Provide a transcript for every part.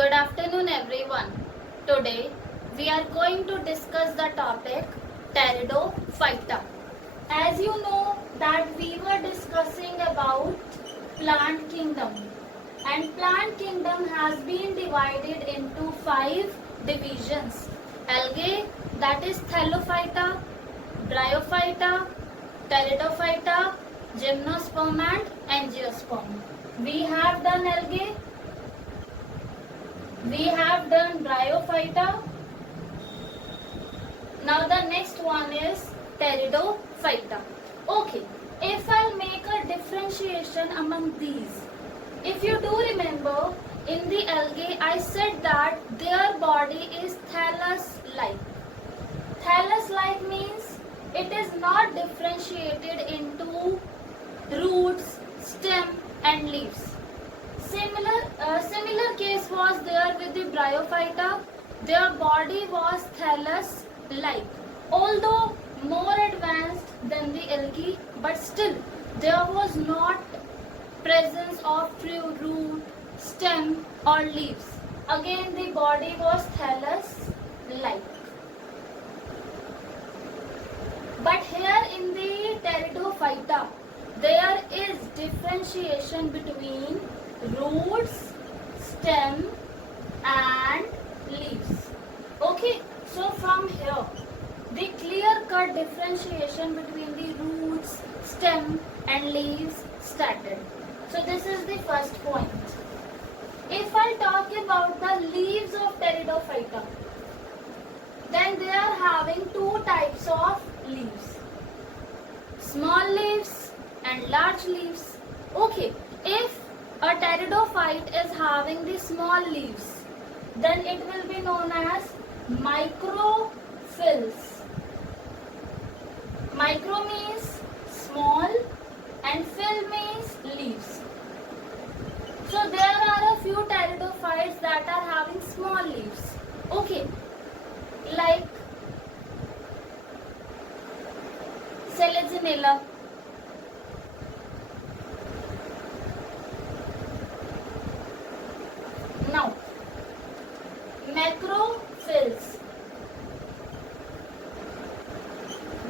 Good afternoon, everyone. Today we are going to discuss the topic Pteridophyta. As you know that we were discussing about plant kingdom, and plant kingdom has been divided into 5 divisions. Algae, that is Thallophyta, Bryophyta, Pteridophyta, Gymnosperm and Angiosperm. We have done algae, we have done Bryophyta. Now the next one is Pteridophyta. Okay, if I'll make a differentiation among these. If you do remember, in the algae I said that their body is thallus-like. Thallus-like means it is not differentiated into roots, stem and leaves. Similar case was there with the Bryophyta. Their body was thallus-like, although more advanced than the algae, but still there was not presence of root, stem or leaves. Again the body was thallus-like. But here in the Pteridophyta, there is differentiation between roots, stem and leaves. Okay, so from here the clear-cut differentiation between the roots, stem and leaves started. So this is the first point. If I talk about the leaves of Pteridophyta, then they are having 2 types of leaves, small leaves and large leaves. Okay, if a pteridophyte is having the small leaves, then it will be known as microphylls. Micro means small and phyll means leaves. So there are a few pteridophytes that are having small leaves. Okay, like Selaginella. Now, macrophylls.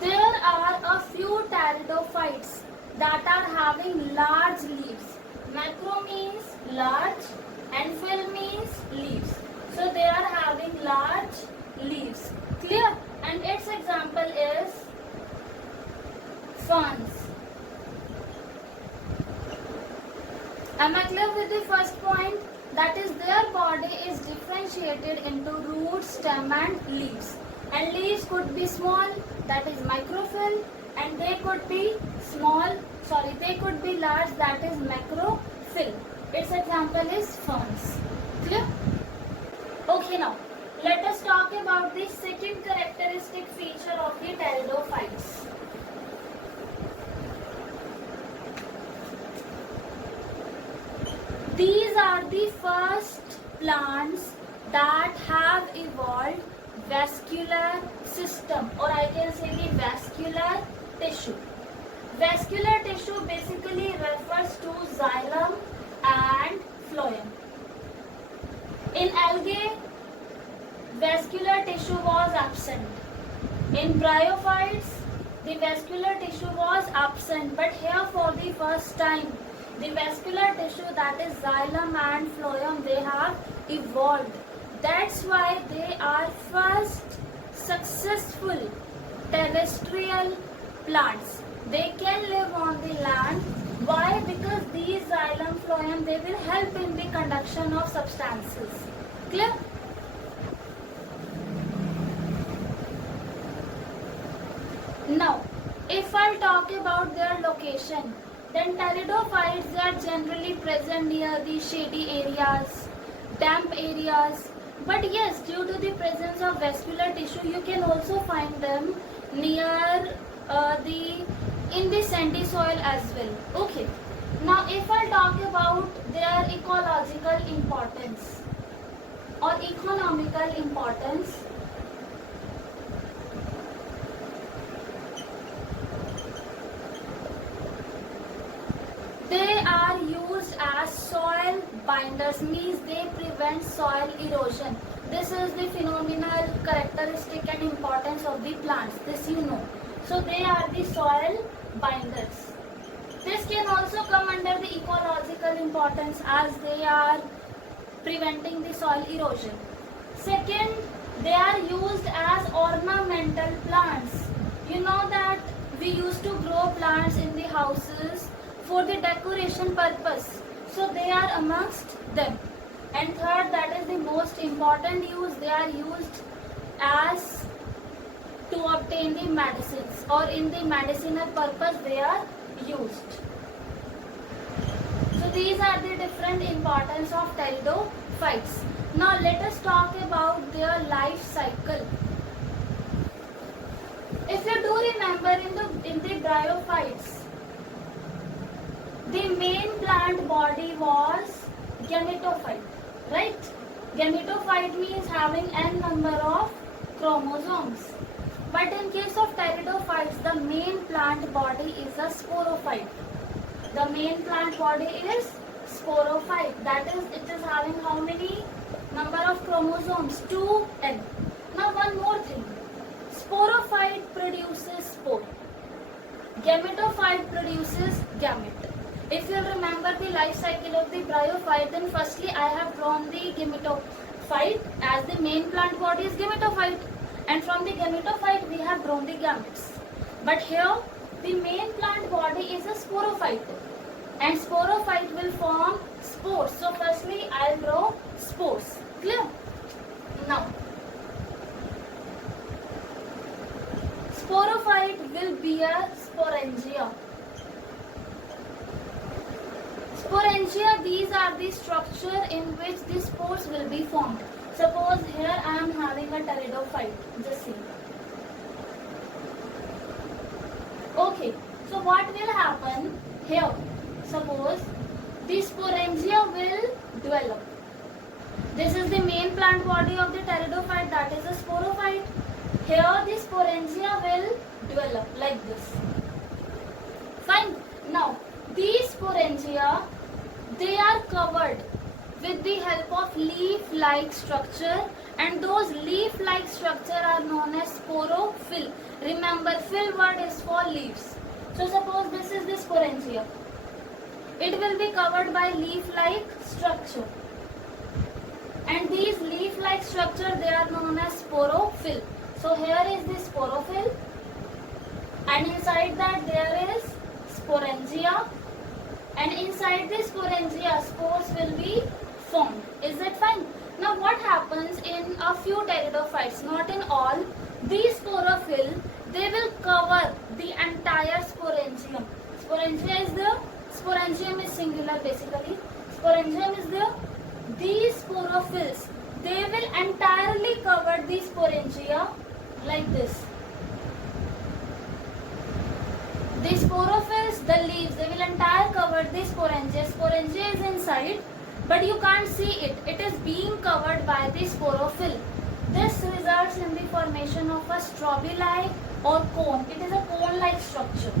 There are a few pteridophytes that are having large leaves. Macro means large and phyll means leaves. So they are having large leaves. Clear? And its example is ferns. Am I clear with the first point? That is, their body is differentiated into roots, stem and leaves. And leaves could be small, that is microphyll, and they could be they could be large, that is macrophyll. Its example is ferns. Clear? Okay, now let us talk about the second characteristic feature of the pteridophytes. These are the first plants that have evolved vascular system, or I can say the vascular tissue. Vascular tissue basically refers to xylem and phloem. In algae, vascular tissue was absent. In bryophytes, the vascular tissue was absent, but here for the first time, the vascular tissue, that is xylem and phloem, they have evolved. That's why they are first successful terrestrial plants. They can live on the land. Why? Because these xylem, phloem, they will help in the conduction of substances. Clear? Now, if I talk about their location, then pteridophytes are generally present near the shady areas, damp areas. But yes, due to the presence of vascular tissue, you can also find them near in the sandy soil as well. Okay. Now, if I talk about their ecological importance or economical importance, they are used as soil binders means they prevent soil erosion. This is the phenomenal characteristic and importance of the plants. This you know. So they are the soil binders. This can also come under the ecological importance as they are preventing the soil erosion. Second, they are used as ornamental plants. You know that we used to grow plants in the houses for the decoration purpose. So they are amongst them. And third, that is the most important use, they are used as to obtain the medicines, or in the medicinal purpose they are used. So these are the different importance of pteridophytes. Now let us talk about their life cycle. If you do remember in the bryophytes, the main plant body was gametophyte, right? Gametophyte means having n number of chromosomes. But in case of pteridophytes, the main plant body is a sporophyte. The main plant body is sporophyte. That is, it is having how many number of chromosomes? 2n. Now one more thing. Sporophyte produces spore. Gametophyte produces gamete. If you remember the life cycle of the bryophyte, then firstly I have drawn the gametophyte as the main plant body is gametophyte. And from the gametophyte we have drawn the gametes. But here the main plant body is a sporophyte. And sporophyte will form spores. So firstly I will draw spores. Clear? Now, sporophyte will bear sporangia. Sporangia, these are the structure in which the spores will be formed. Suppose here I am having a pteridophyte. Just see. Okay, so what will happen here? Suppose the sporangia will develop. This is the main plant body of the pteridophyte, that is a sporophyte. Here the sporangia will develop like this. Fine. Now, these sporangia, they are covered with the help of leaf-like structure, and those leaf-like structure are known as sporophyll. Remember, phyll word is for leaves. So suppose this is the sporangia. It will be covered by leaf-like structure. And these leaf-like structure, they are known as sporophyll. So here is the sporophyll, and inside that there is sporangia, and inside this sporangia spores will be formed. Is it fine? Now what happens in a few pteridophytes, not in all, these sporophyll, they will cover the entire sporangium. Sporangia is the, sporangium is singular basically. Sporangium is the, these sporophylls, they will entirely cover the sporangia like this. The sporophylls, the leaves, they will entire cover the sporangia. Sporangia is inside, but you can't see it. It is being covered by the sporophyll. This results in the formation of a strobili or cone. It is a cone-like structure.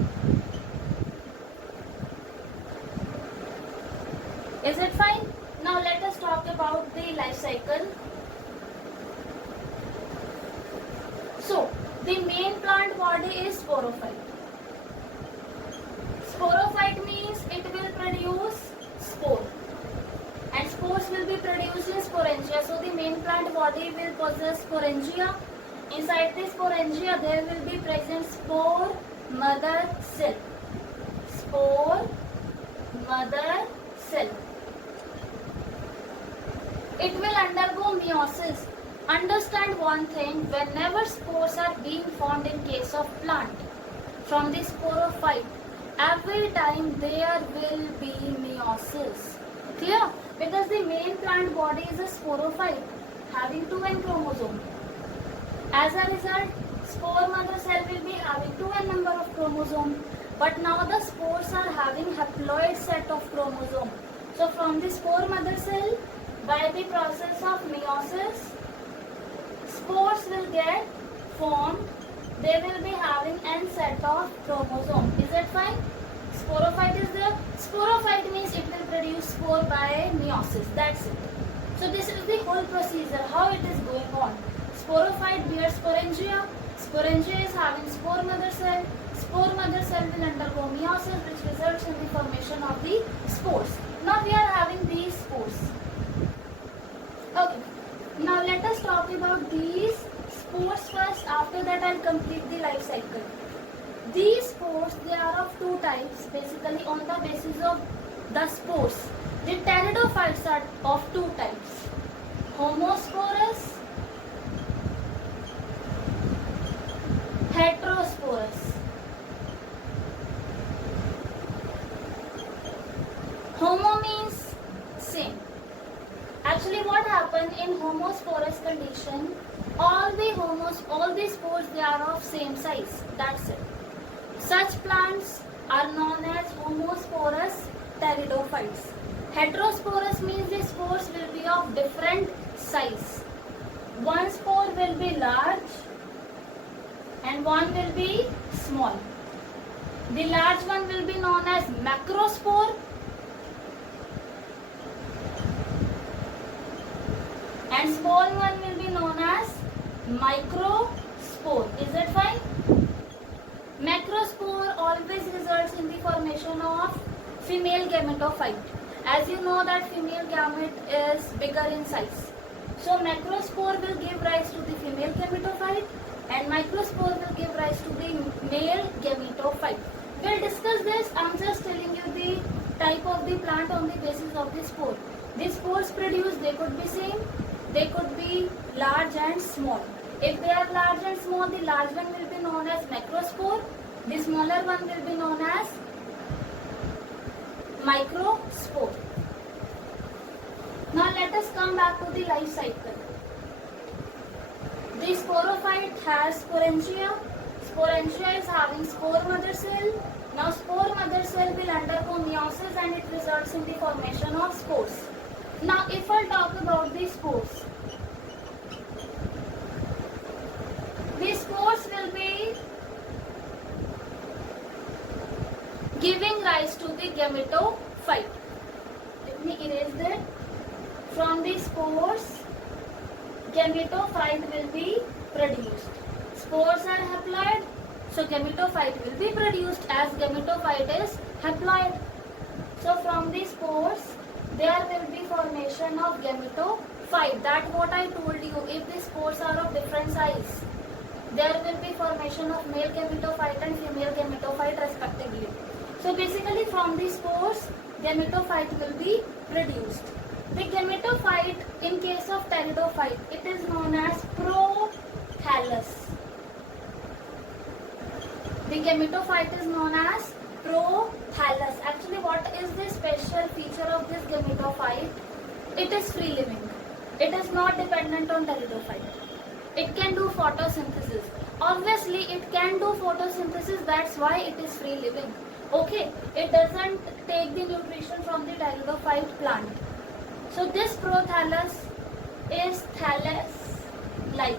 Is it fine? Now let us talk about the life cycle. So, the main plant body is sporophyte. Sporophyte means it will produce spore, and spores will be produced in sporangia. So the main plant body will possess sporangia. Inside the sporangia there will be present spore mother cell. Spore mother cell. It will undergo meiosis. Understand one thing, whenever spores are being formed in case of plant from the sporophyte, every time there will be meiosis. Clear? Because the main plant body is a sporophyte having 2n chromosome. As a result, spore mother cell will be having 2n number of chromosome. But now the spores are having haploid set of chromosome. So from the spore mother cell, by the process of meiosis, spores will get formed. They will be having n set of chromosome. Is it fine? sporophyte is there. Sporophyte means it will produce spore by meiosis. That's it. So this is the whole procedure, how it is going on. Sporophyte bears sporangia. Sporangia is having spore mother cell. Spore mother cell will undergo meiosis, which results in the formation of the spores. Now we are having these spores. Okay. Now let us talk about these spores first. After that I'll complete the life cycle. These spores, they are of two types, basically on the basis of the spores. The pteridophytes are of two types, homosporous, heterosporous. Homo means same. Actually what happened in homosporous condition, all the spores, they are of same size. That's it. Such plants are known as homosporous pteridophytes. Heterosporous means the spores will be of different size. One spore will be large and one will be small. The large one will be known as macrospore and small one will be known as microspore. Is it fine? Macrospore always results in the formation of female gametophyte. As you know that female gamete is bigger in size. So macrospore will give rise to the female gametophyte and microspore will give rise to the male gametophyte. We'll discuss this. I'm just telling you the type of the plant on the basis of the spore. The spores produced, they could be same, they could be large and small. If they are large and small, the large one will be known as macrospore, the smaller one will be known as microspore. Now let us come back to the life cycle. The sporophyte has sporangia. Sporangia is having spore mother cell. Now spore mother cell will undergo meiosis and it results in the formation of spores. Now if I talk about the spores, the spores will be giving rise to the gametophyte. Let me erase that. From the spores, gametophyte will be produced. Spores are haploid, so gametophyte will be produced as gametophyte is haploid. So from the spores, there will be formation of gametophyte. That what I told you, if the spores are of different size, there will be formation of male gametophyte and female gametophyte respectively. So basically from the spores, gametophyte will be produced. The gametophyte in case of pteridophyte, it is known as prothallus. The gametophyte is known as prothallus. Actually what is the special feature of this gametophyte? It is free living. It is not dependent on pteridophyte. It can do photosynthesis. Obviously it can do photosynthesis, that's why it is free living. Okay, it doesn't take the nutrition from the pteridophyte plant. So this prothallus is thallus-like.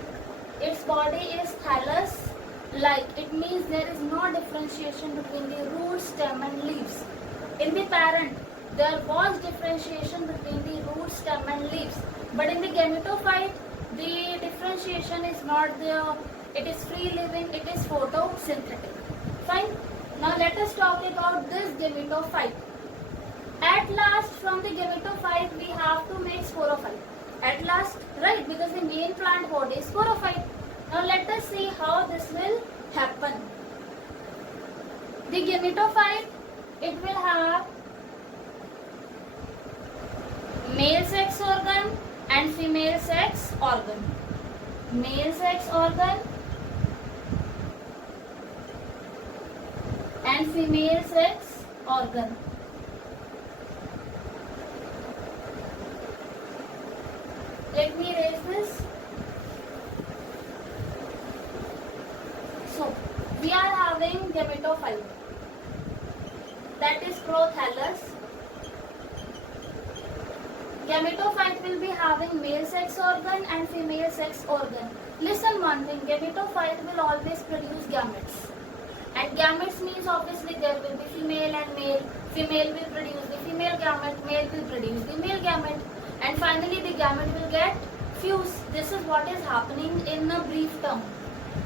Its body is thallus-like. It means there is no differentiation between the root, stem and leaves. In the parent, there was differentiation between the root, stem and leaves. But in the gametophyte, the differentiation is not there. It is free living, it is photosynthetic. Fine. Now let us talk about this gametophyte. At last from the gametophyte we have to make sporophyte. At last, right, because the main plant body is sporophyte. Now let us see how this will happen. The gametophyte, it will have male sex organ and female sex organ. Male sex organ and female sex organ. Let me erase this. So, we are having gametophyte, that is prothallus. Gametophyte will be having male sex organ and female sex organ. Listen one thing, gametophyte will always produce gametes. And gametes means obviously there will be female and male. Female will produce the female gamete, male will produce the male gamete, and finally the gamete will get fused. This is what is happening in a brief term.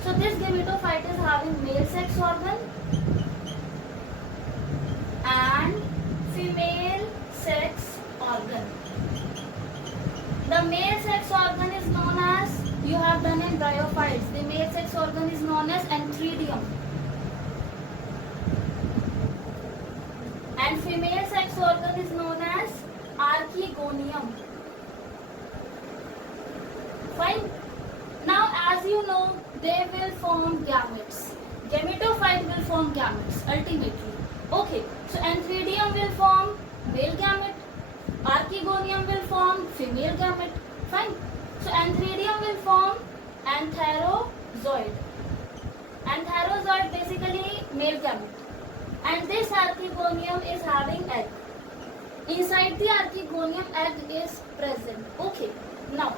So this gametophyte is having male sex organ and female sex organ. The male sex organ is known as, you have done in bryophytes, the male sex organ is known as antheridium. And female sex organ is known as archegonium. Fine. Now as you know, they will form gametes. Gametophyte will form gametes ultimately. Okay, so antheridium will form male gamete. Archegonium will form female gamete. Fine. So antheridium will form antherozoid. Antherozoid basically male gamete. And this archegonium is having egg. Inside the archegonium, egg is present. Okay. Now,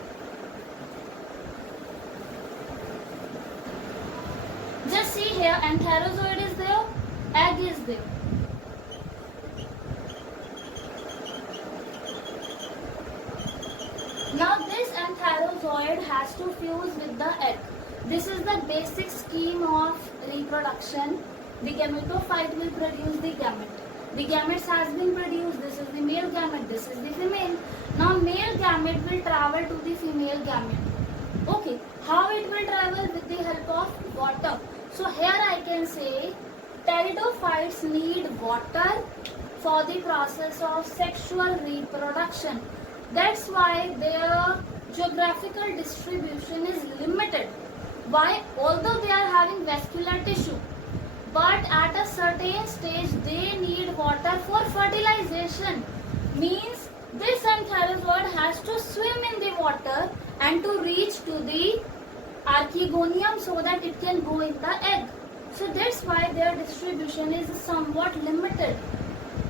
just see here, antherozoid is there, egg is there. Now this antherozoid has to fuse with the egg. This is the basic scheme of reproduction. The gametophyte will produce the gamete. The gametes has been produced. This is the male gamete. This is the female. Now male gamete will travel to the female gamete. Okay. How it will travel? With the help of water. So here I can say pteridophytes need water for the process of sexual reproduction. That's why their geographical distribution is limited. Why? Although they are having vascular tissue, but at a certain stage they need water for fertilization. Means this antherozoid has to swim in the water and to reach to the archegonium so that it can go in the egg. So that's why their distribution is somewhat limited.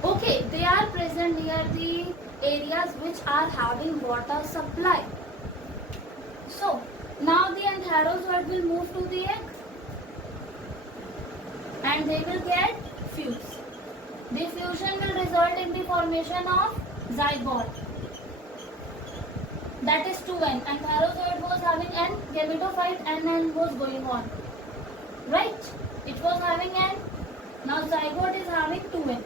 Okay, they are present near the areas which are having water supply. So now the antherozoid will move to the egg and they will get fused. The fusion will result in the formation of zygote. That is 2N. Antherozoid was having N, gametophyte N was going on. Right? It was having N. Now zygote is having 2N.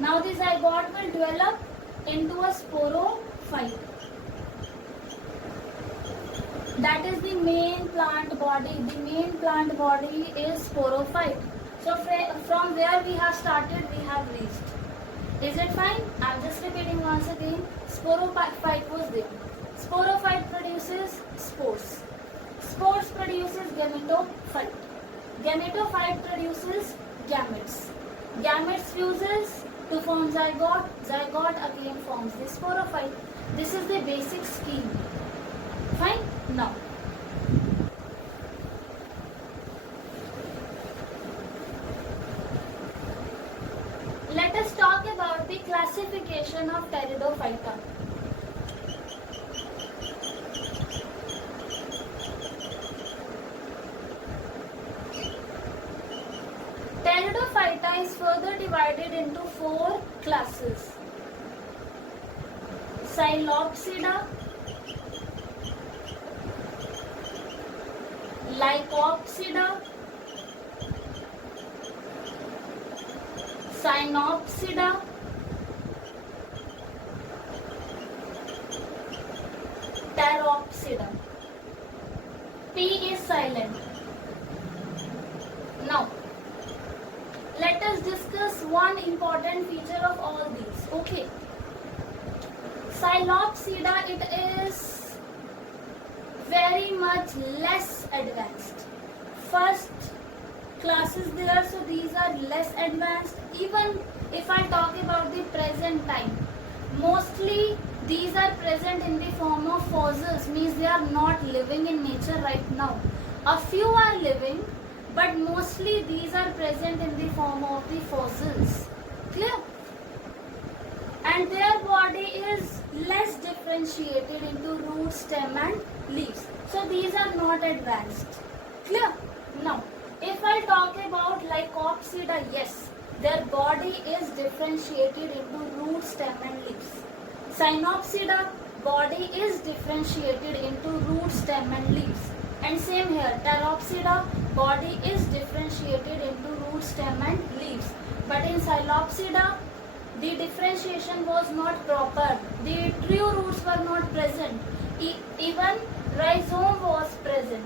Now the zygote will develop into a sporophyte. That is the main plant body. The main plant body is sporophyte. So from where we have started, we have reached. Is it fine? I am just repeating once again. Sporophyte was there. Sporophyte produces spores. Spores produces gametophyte. Gametophyte produces gametes. Gametes fuses to form zygote. Zygote again forms the sporophyte. This is the basic scheme. Fine? Now, let us talk about the classification of Pteridophyta. Pteridophyta is further divided into 4 classes. Psilopsida, Lycopsida, Synopsida, Pteropsida. P is silent. Now, let us discuss one important feature of all these. Okay. Psilopsida, it is very much less advanced. First classes there, so these are less advanced. Even if I talk about the present time, mostly these are present in the form of fossils, means they are not living in nature right now. A few are living, but mostly these are present in the form of the fossils. Clear? And their body is less differentiated into root, stem and leaves. So these are not advanced. Clear? Now, If I talk about Lycopsida, yes, their body is differentiated into root, stem and leaves. Synopsida, body is differentiated into root, stem and leaves. And same here, Pteropsida, body is differentiated into root, stem and leaves. But in Psilopsida, the differentiation was not proper. The true roots were not present. Even rhizome was present.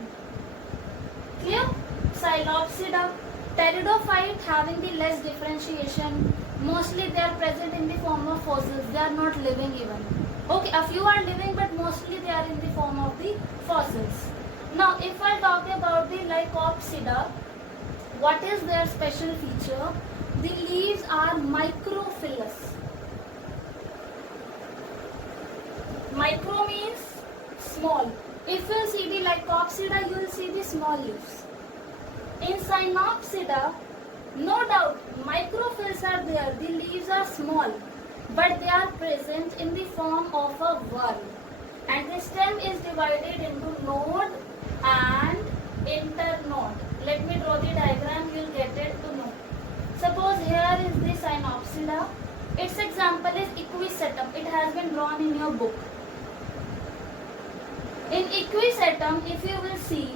Clear? Psilopsida, pteridophyte having the less differentiation. Mostly they are present in the form of fossils. They are not living even. Okay, a few are living, but mostly they are in the form of the fossils. Now, if I talk about the Lycopsida, what is their special feature? The leaves are microphyllous. Micro means small. If you see the Lycopsida, you will see the small leaves. In Synopsida, no doubt, microphylls are there. The leaves are small, but they are present in the form of a whorl. And the stem is divided into node and internode. Let me draw the diagram, you will get it to know. Suppose here is the Synopsida. Its example is equisetum. It has been drawn in your book. In equisetum, if you will see,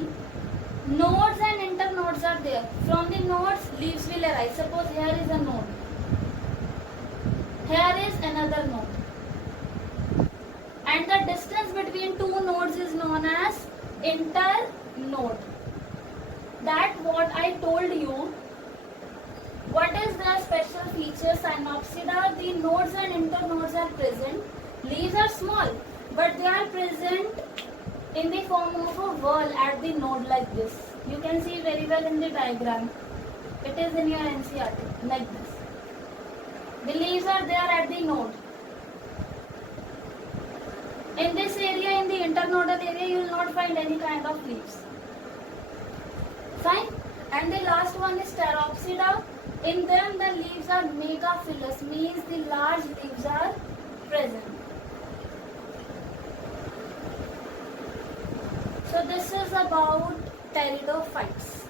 nodes and internodes are there. From the nodes, leaves will arise. Suppose here is a node. Here is another node. And the distance between two nodes is known as internode. That what I told you. What is their special feature? Synopsida, the nodes and internodes are present. Leaves are small, but they are present in the form of a whorl at the node like this. You can see very well in the diagram. It is in your NCERT like this. The leaves are there at the node. In this area, in the internodal area, you will not find any kind of leaves. Fine. And the last one is Pteropsida. In them, the leaves are megaphyllous, means the large leaves are present. So this is about pteridophytes.